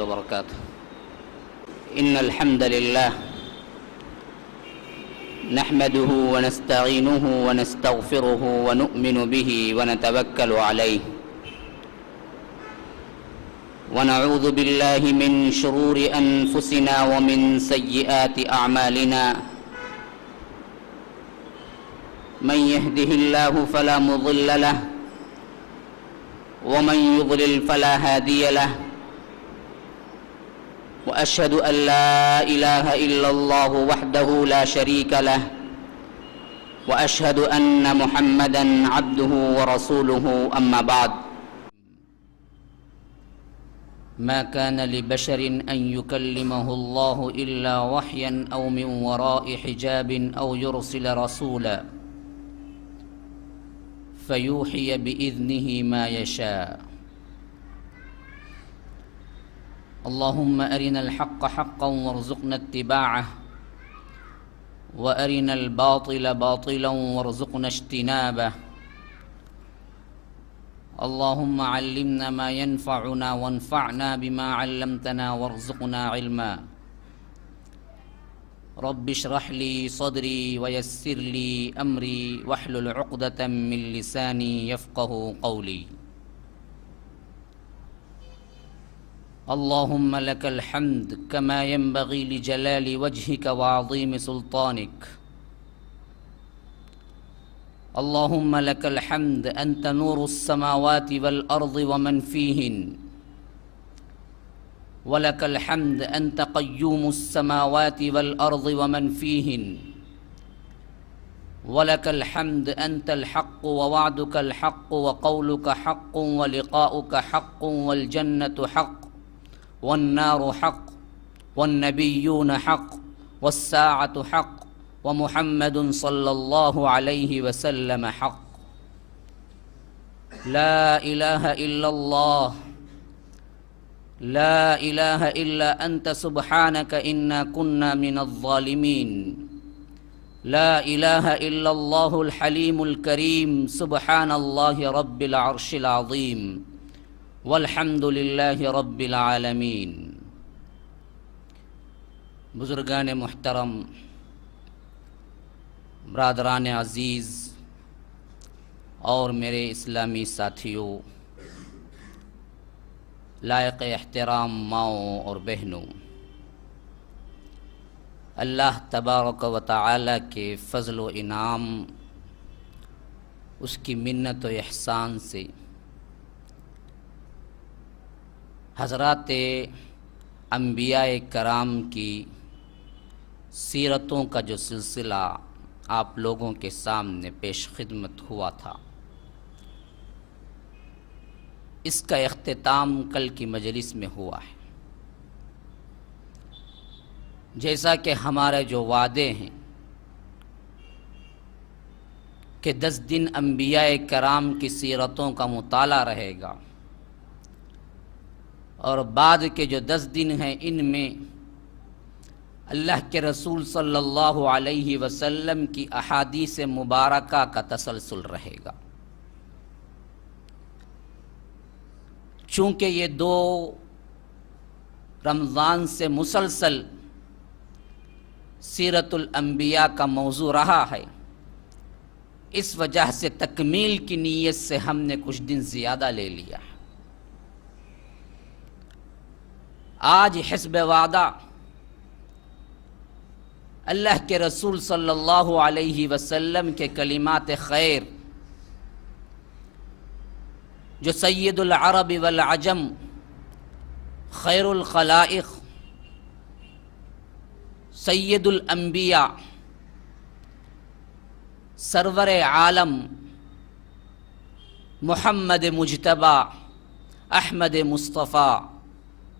وبركاته. إن الحمد لله نحمده ونستعينه ونستغفره ونؤمن به ونتوكل عليه ونعوذ بالله من شرور أنفسنا ومن سيئات أعمالنا. من يهده الله فلا مضل له ومن يضلل فلا هادي له. وأشهد أن لا إله إلا الله وحده لا شريك له وأشهد أن محمدًا عبده ورسوله. أما بعد. ما كان لبشر أن يكلمه الله إلا وحيا أو من وراء حجاب أو يرسل رسولا فيوحي بإذنه ما يشاء. اللهم أرنا الحق حقا وارزقنا اتباعه وأرنا الباطل باطلا وارزقنا اجتنابه. اللهم علمنا ما ينفعنا وانفعنا بما علمتنا وارزقنا علما. رب اشرح لي صدري ويسر لي أمري واحلل عقدة من لساني يفقه قولي. اللهم لك الحمد كما ينبغي لجلال وجهك وعظيم سلطانك. اللهم لك الحمد أنت نور السماوات والأرض ومن فيهن، ولك الحمد أنت قيوم السماوات والأرض ومن فيهن، ولك الحمد أنت الحق ووعدك الحق وقولك حق ولقاؤك حق والجنة حق والنار حق والنبيون حق والساعة حق ومحمد صلى الله عليه وسلم حق. لا إله إلا الله، لا إله إلا أنت سبحانك إنا كنا من الظالمين. لا إله إلا الله الحليم الكريم سبحان الله رب العرش العظيم والحمد للہ رب العالمین. بزرگان محترم، برادران عزیز اور میرے اسلامی ساتھیوں، لائق احترام ماؤں اور بہنوں، اللہ تبارک و تعالی کے فضل و انعام، اس کی منت و احسان سے حضرات انبیاء کرام کی سیرتوں کا جو سلسلہ آپ لوگوں کے سامنے پیش خدمت ہوا تھا، اس کا اختتام کل کی مجلس میں ہوا ہے. جیسا کہ ہمارے جو وعدے ہیں کہ 10 دن انبیاء کرام کی سیرتوں کا مطالعہ رہے گا، اور بعد کے جو 10 دن ہیں ان میں اللہ کے رسول صلی اللہ علیہ وسلم کی احادیث مبارکہ کا تسلسل رہے گا. چونکہ یہ 2 رمضان سے مسلسل سیرت الانبیاء کا موضوع رہا ہے، اس وجہ سے تکمیل کی نیت سے ہم نے کچھ دن زیادہ لے لیا. آج حسب وعدہ اللہ کے رسول صلی اللہ علیہ وسلم کے کلمات خیر جو سید العرب والعجم، خیر الخلائق، سید الانبیاء، سرور عالم محمد مجتبی احمد مصطفیٰ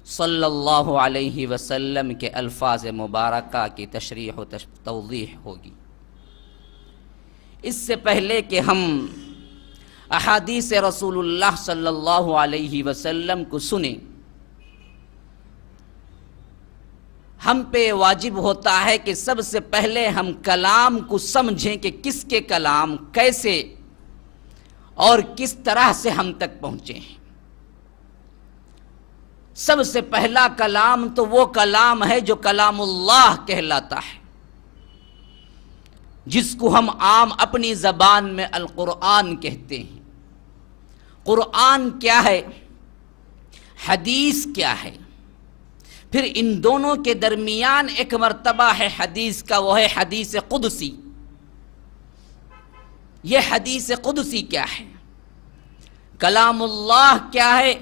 صلی اللہ علیہ وسلم کے الفاظ مبارکہ کی تشریح و توضیح ہوگی. اس سے پہلے کہ ہم احادیث رسول اللہ صلی اللہ علیہ وسلم کو سنیں، ہم پہ واجب ہوتا ہے کہ سب سے پہلے ہم کلام کو سمجھیں کہ کس کے کلام کیسے اور کس طرح سے ہم تک پہنچے ہیں. سب سے پہلا کلام تو وہ کلام ہے جو کلام اللہ کہلاتا ہے، جس کو ہم عام اپنی زبان میں القرآن کہتے ہیں۔ قرآن کیا ہے، حدیث کیا ہے، پھر ان دونوں کے درمیان ایک مرتبہ ہے حدیث کا، وہ ہے حدیث قدسی۔ یہ حدیث قدسی کیا ہے، کلام اللہ کیا ہے،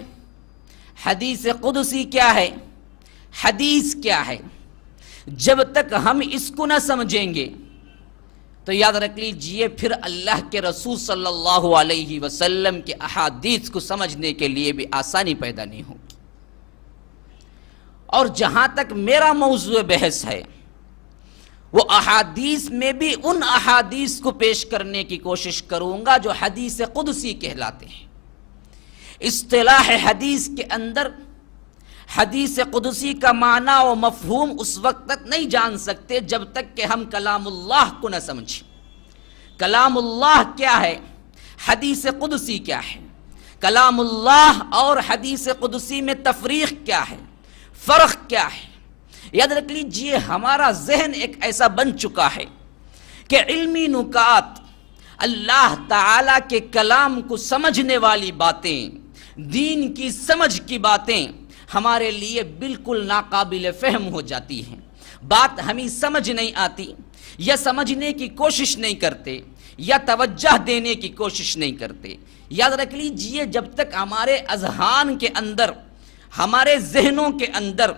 حدیث قدسی کیا ہے، حدیث کیا ہے؟ جب تک ہم اس کو نہ سمجھیں گے تو یاد رکھ لیجئے پھر اللہ کے رسول صلی اللہ علیہ وسلم کے احادیث کو سمجھنے کے لیے بھی آسانی پیدا نہیں ہوگی۔ اور جہاں تک میرا موضوع بحث ہے، وہ احادیث میں بھی ان احادیث کو پیش کرنے کی کوشش کروں گا جو حدیث قدسی کہلاتے ہیں۔ اصطلاح حدیث کے اندر حدیث قدسی کا معنی و مفہوم اس وقت تک نہیں جان سکتے جب تک کہ ہم کلام اللہ کو نہ سمجھیں۔ کلام اللہ کیا ہے، حدیث قدسی کیا ہے، کلام اللہ اور حدیث قدسی میں تفریق کیا ہے، فرق کیا ہے؟ یاد رکھ لیجئے ہمارا ذہن ایک ایسا بن چکا ہے کہ علمی نکات، اللہ تعالی کے کلام کو سمجھنے والی باتیں، دین کی سمجھ کی باتیں ہمارے لیے بالکل ناقابل فہم ہو جاتی ہیں۔ بات ہمیں سمجھ نہیں آتی، یا سمجھنے کی کوشش نہیں کرتے، یا توجہ دینے کی کوشش نہیں کرتے۔ یاد رکھ لیجئے جب تک ہمارے اذہان کے اندر، ہمارے ذہنوں کے اندر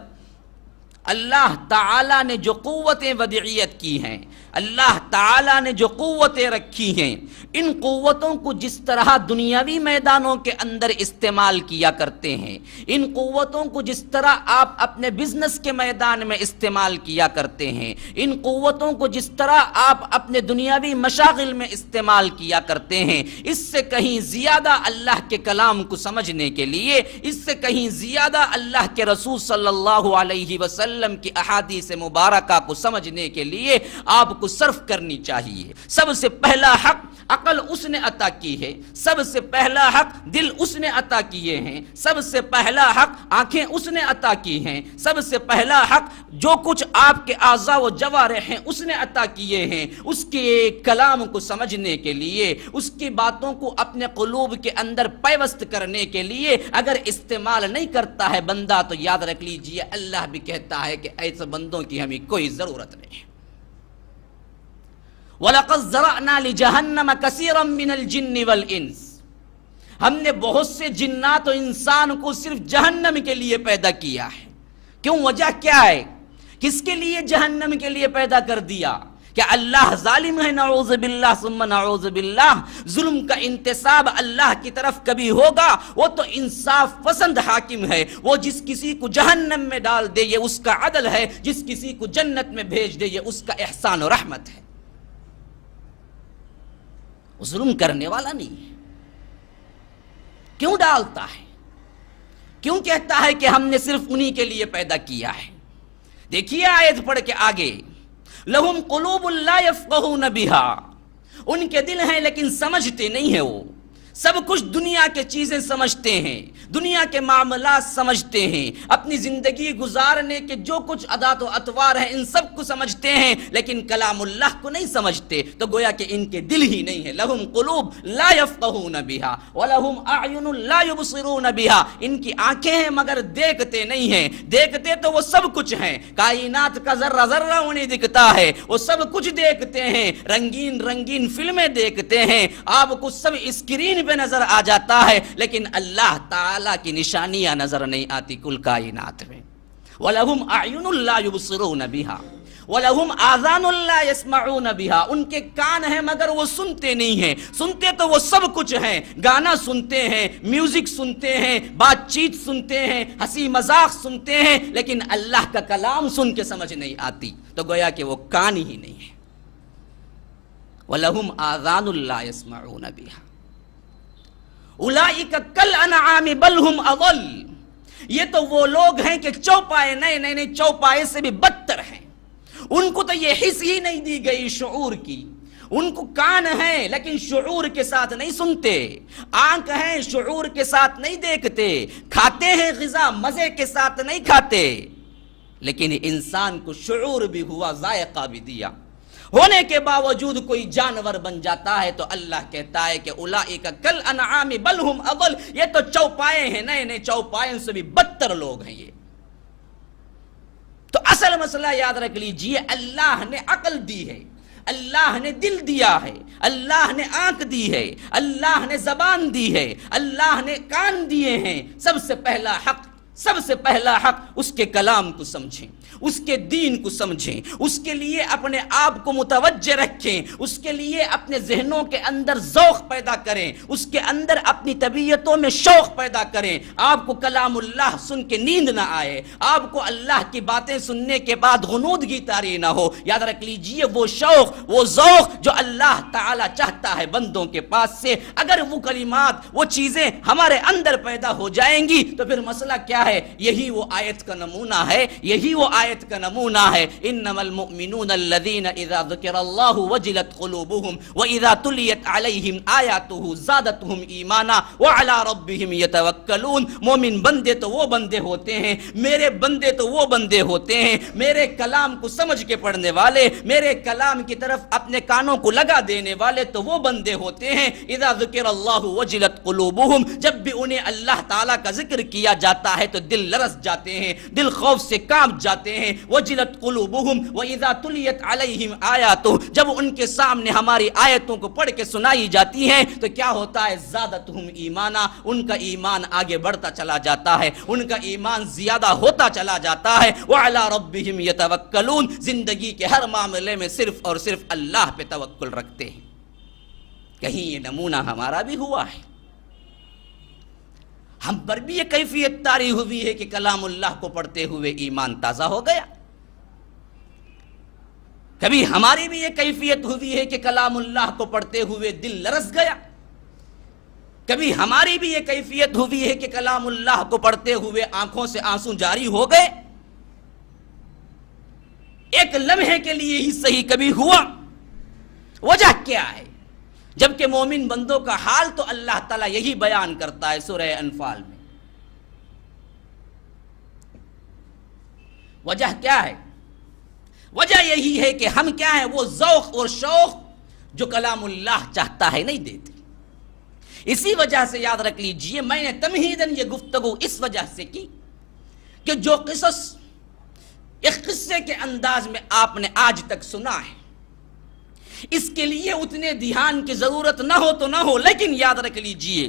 اللہ تعالیٰ نے جو قوتیں ودیعیت کی ہیں، اللہ تعالیٰ نے جو قوتیں رکھی ہیں، ان قوتوں کو جس طرح دنیاوی میدانوں کے اندر استعمال کیا کرتے ہیں، ان قوتوں کو جس طرح آپ اپنے بزنس کے میدان میں استعمال کیا کرتے ہیں، ان قوتوں کو جس طرح آپ اپنے دنیاوی مشاغل میں استعمال کیا کرتے ہیں، اس سے کہیں زیادہ اللہ کے کلام کو سمجھنے کے لیے، اس سے کہیں زیادہ اللہ کے رسول صلی اللہ علیہ وسلم کی احادیث مبارکہ کو سمجھنے کے لیے آپ کو صرف کرنی چاہیے۔ سب سے پہلا حق عقل اس نے عطا کی ہے، سب سے پہلا حق دل اس نے عطا کیے ہیں، سب سے پہلا حق آنکھیں اس نے عطا کی ہیں، سب سے پہلا حق جو کچھ آپ کے اعضاء و جوارح ہیں اس نے عطا کیے ہیں۔ اس کے کلام کو سمجھنے کے لیے، اس کی باتوں کو اپنے قلوب کے اندر پیوست کرنے کے لیے اگر استعمال نہیں کرتا ہے بندہ تو یاد رکھ لیجئے اللہ بھی کہتا ہے کہ ایسے بندوں کی ہمیں کوئی ضرورت نہیں ہے۔ وَلَقَدْ ذَرَأْنَا لِجَهَنَّمَ كَثِيرًا مِّنَ الْجِنِّ وَالْإِنسِ، ہم نے بہت سے جنات و انسان کو صرف جہنم کے لیے پیدا کیا ہے۔ کیوں؟ وجہ کیا ہے؟ کس کے لیے جہنم کے لیے پیدا کر دیا؟ کیا اللہ ظالم ہے؟ نعوذ باللہ ثم نعوذ باللہ۔ ظلم کا انتساب اللہ کی طرف کبھی ہوگا؟ وہ تو انصاف پسند حاکم ہے، وہ جس کسی کو جہنم میں ڈال دے یہ اس کا عدل ہے، جس کسی کو جنت میں بھیج دے یہ اس کا احسان و رحمت ہے۔ وہ ظلم کرنے والا نہیں ہے۔ کیوں ڈالتا ہے؟ کیوں کہتا ہے کہ ہم نے صرف انہی کے لیے پیدا کیا ہے؟ دیکھیے آیت پڑھ کے آگے، لہم قلوب لا یفقہون بہا، ان کے دل ہیں لیکن سمجھتے نہیں ہیں۔ وہ سب کچھ دنیا کے چیزیں سمجھتے ہیں، دنیا کے معاملات سمجھتے ہیں، اپنی زندگی گزارنے کے جو کچھ عادات و اطوار ہیں ان سب کو سمجھتے ہیں، لیکن کلام اللہ کو نہیں سمجھتے۔ تو گویا کہ ان کے دل ہی نہیں ہے۔ لہم قلوب لا یفقہون بہا ولہم اعین لا یبصرون بہا، ان کی آنکھیں ہیں مگر دیکھتے نہیں ہیں۔ دیکھتے تو وہ سب کچھ ہیں، کائنات کا ذرہ ذرہ انہیں دکھتا ہے، وہ سب کچھ دیکھتے ہیں، رنگین رنگین فلمیں دیکھتے ہیں، آپ کو سب اسکرین پہ نظر آ جاتا ہے، لیکن اللہ تعالیٰ کی نشانیاں نظر نہیں آتی کل کائنات میں۔ وَلَهُمْ أَعْيُنٌ لَا يُبْصِرُونَ بِهَا وَلَهُمْ آذَانٌ لَا يَسْمَعُونَ بِهَا، ان کے کان ہیں مگر وہ سنتے نہیں ہیں۔ سنتے تو وہ سب کچھ ہیں، گانا سنتے ہیں، میوزک سنتے ہیں، بات چیت سنتے ہیں، ہنسی مذاق سنتے ہیں، لیکن اللہ کا کلام سن کے سمجھ نہیں آتی، تو گویا کہ وہ کان ہی نہیں ہے۔ وَلَهُمْ آذَانٌ لَا يَسْمَعُونَ بِهَا اولئک کالانعام بل ہم اضل، یہ تو وہ لوگ ہیں کہ چوپائے نئے چوپائے سے بھی بدتر ہیں۔ ان کو تو یہ حس ہی نہیں دی گئی شعور کی، ان کو کان ہیں لیکن شعور کے ساتھ نہیں سنتے، آنکھ ہیں شعور کے ساتھ نہیں دیکھتے، کھاتے ہیں غذا مزے کے ساتھ نہیں کھاتے، لیکن انسان کو شعور بھی ہوا، ذائقہ بھی دیا، ہونے کے باوجود کوئی جانور بن جاتا ہے تو اللہ کہتا ہے کہ اولئک کالانعام بل ہم اضل، یہ تو چوپائے ہیں، نئے نئے چوپائے سے بھی بدتر لوگ ہیں یہ۔ تو اصل مسئلہ یاد رکھ لیجئے، اللہ نے عقل دی ہے، اللہ نے دل دیا ہے، اللہ نے آنکھ دی ہے، اللہ نے زبان دی ہے، اللہ نے کان دیے ہیں۔ سب سے پہلا حق اس کے کلام کو سمجھیں، اس کے دین کو سمجھیں، اس کے لیے اپنے آپ کو متوجہ رکھیں، اس کے لیے اپنے ذہنوں کے اندر ذوق پیدا کریں، اس کے اندر اپنی طبیعتوں میں شوق پیدا کریں۔ آپ کو کلام اللہ سن کے نیند نہ آئے، آپ کو اللہ کی باتیں سننے کے بعد غنودگی طاری نہ ہو۔ یاد رکھ لیجئے وہ شوق، وہ ذوق جو اللہ تعالی چاہتا ہے بندوں کے پاس سے، اگر وہ کلمات، وہ چیزیں ہمارے اندر پیدا ہو جائیں گی تو پھر مسئلہ کیا ہے؟ یہی وہ آیت کا نمونہ ہے، یہی وہ آیت کا نمونہ ہے، انما المؤمنون الذین اذا ذکر اللہ وجلت قلوبهم واذا تلیت علیہم آیاتہ زادتہم ایمانا وعلی ربہم یتوکلون۔ مومن بندے تو وہ بندے ہوتے ہیں، میرے بندے تو وہ بندے ہوتے ہیں، میرے کلام کو سمجھ کے پڑھنے والے، میرے کلام کی طرف اپنے کانوں کو لگا دینے والے تو وہ بندے ہوتے ہیں اذا ذکر اللہ وجلت قلوبہم، جب بھی انہیں اللہ تعالیٰ کا ذکر کیا جاتا ہے تو دل لرز جاتے ہیں، دل خوف سے کانپ جاتے ہیں۔ وجلت قلوبہم واذا تلیت علیہم آیاتہ، جب ان کے سامنے ہماری آیتوں کو پڑھ کے سنائی جاتی ہیں تو کیا ہوتا ہے؟ زادتہم ایمانا، ان کا ایمان آگے بڑھتا چلا جاتا ہے، ان کا ایمان زیادہ ہوتا چلا جاتا ہے۔ وعلی ربہم یتوکلون، زندگی کے ہر معاملے میں صرف اور صرف اللہ پہ توکل رکھتے ہیں۔ کہیں یہ نمونہ ہمارا بھی ہوا ہے؟ ہم پر بھی یہ کیفیت طاری ہوئی ہے کہ کلام اللہ کو پڑھتے ہوئے ایمان تازہ ہو گیا؟ کبھی ہماری بھی یہ کیفیت ہوئی ہے کہ کلام اللہ کو پڑھتے ہوئے دل لرز گیا؟ کبھی ہماری بھی یہ کیفیت ہوئی ہے کہ کلام اللہ کو پڑھتے ہوئے آنکھوں سے آنسو جاری ہو گئے؟ ایک لمحے کے لیے ہی صحیح کبھی ہوا؟ وجہ کیا ہے؟ جبکہ مومن بندوں کا حال تو اللہ تعالیٰ یہی بیان کرتا ہے سورہ انفال میں۔ وجہ کیا ہے؟ وجہ یہی ہے کہ ہم کیا ہیں؟ وہ ذوق اور شوق جو کلام اللہ چاہتا ہے نہیں دیتے۔ اسی وجہ سے یاد رکھ لیجئے، میں نے تمہیداً یہ گفتگو اس وجہ سے کی کہ جو قصص ایک قصے کے انداز میں آپ نے آج تک سنا ہے، اس کے لیے اتنے دھیان کی ضرورت نہ ہو تو نہ ہو، لیکن یاد رکھ لیجئے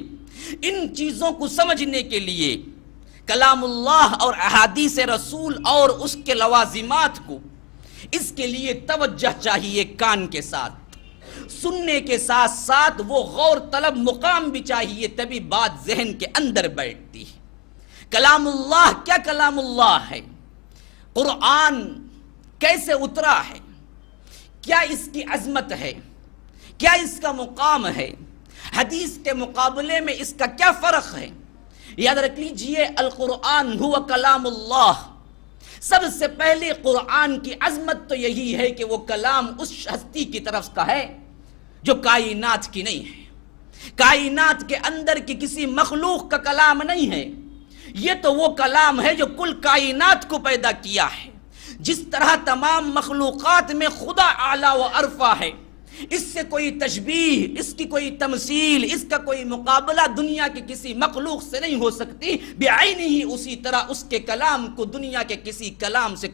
ان چیزوں کو سمجھنے کے لیے کلام اللہ اور احادیث رسول اور اس کے لوازمات کو، اس کے لیے توجہ چاہیے، کان کے ساتھ سننے کے ساتھ ساتھ وہ غور طلب مقام بھی چاہیے، تبھی بات ذہن کے اندر بیٹھتی ہے۔ کلام اللہ کیا کلام اللہ ہے؟ قرآن کیسے اترا ہے؟ کیا اس کی عظمت ہے؟ کیا اس کا مقام ہے؟ حدیث کے مقابلے میں اس کا کیا فرق ہے؟ یاد رکھ لیجئے، القرآن ہوا کلام اللہ۔ سب سے پہلے قرآن کی عظمت تو یہی ہے کہ وہ کلام اس ہستی کی طرف کا ہے جو کائنات کی نہیں ہے، کائنات کے اندر کی کسی مخلوق کا کلام نہیں ہے، یہ تو وہ کلام ہے جو کل کائنات کو پیدا کیا ہے۔ جس طرح تمام مخلوقات میں خدا اعلیٰ و ارفع ہے، اس سے کوئی تشبیہ، اس کی کوئی تمثیل، اس کا کوئی مقابلہ دنیا کے کسی مخلوق سے نہیں ہو سکتی، بعینہ ہی اسی طرح اس کے کلام کو دنیا کے کسی کلام سے